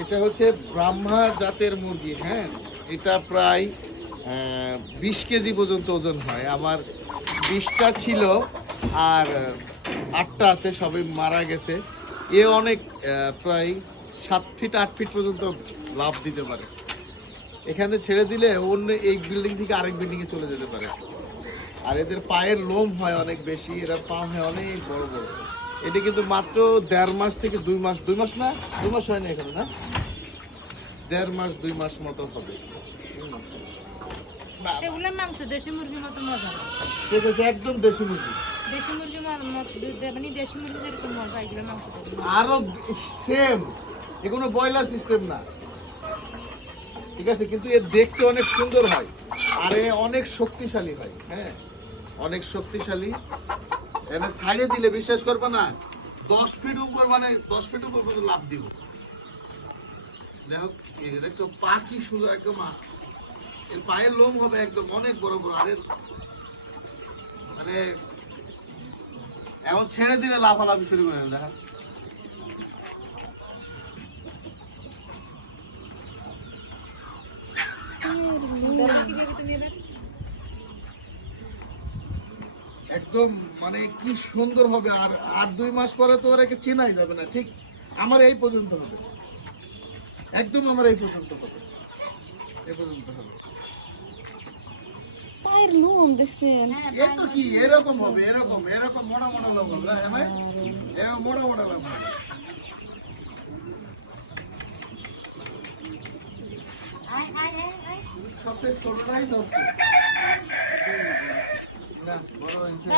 এটা হচ্ছে ব্রাহ্মা জাতের মুরগি। হ্যাঁ, এটা প্রায় 20 কেজি পর্যন্ত ওজন হয়। আমার 20টা ছিল আর 8টা আছে, সবই মারা গেছে। এ অনেক প্রায় 7 ফিট 8 ফিট পর্যন্ত লাফ দিতে পারে। এখানে ছেড়ে দিলে অন্য এই বিল্ডিং থেকে আরেক বিল্ডিংয়ে চলে যেতে পারে। আর এদের পায়ের লোম হয় অনেক বেশি, এরা পা হয় অনেক বড় বড়। এটা কিন্তু মাত্র 1.5 মাস থেকে 2 মাস, 2 মাস না, 2 মাস হয় না এখানে, না 1.5 মাস 2 মাস মতো হবে। এগুলোর মাংস দেশি মুরগির মতো মজা, ঠিক আছে, একদম দেশি মুরগি। দেশি মুরগির মতো মানে দেশি মুরগির এরকম মজা, এগুলোর মাংস আরো সেম, এগুলো বয়লার সিস্টেম না, ঠিক আছে, কিন্তু এর দেখতে অনেক সুন্দর হয় আর এ অনেক শক্তিশালী হয়। হ্যাঁ, অনেক শক্তিশালী। এনে সাইডে দিলে বিশ্বাস করবে না, 10 ফিট উপর, মানে 10 ফিট উপর পর্যন্ত লাফ দিব। দেখো, এই যে দেখছো পা কি সুন্দর, একদম এর পায়ের লোম হবে একদম অনেক বড় বড়। আর মানে এখন ছেড়ে দিলে লাফালাফি শুরু করে দেখা। একদম মানে কি সুন্দর হবে। আর 2 মাস পরে তো ওরা চেনাই যাবে না। ঠিক আমার এই পর্যন্ত হবে, একদম আমার এই পর্যন্ত হবে, এই পর্যন্ত হবে। পায়ের লোম দেখছেন? এই তো কি এরকম হবে, এরকম এরকম মোটা মোটা লোম হবে না? হ্যাঁ, এরকম মোটা মোটা লোম হবে। সবচেয়ে ছোটটাই ধরছে না, বড় হয়েছে।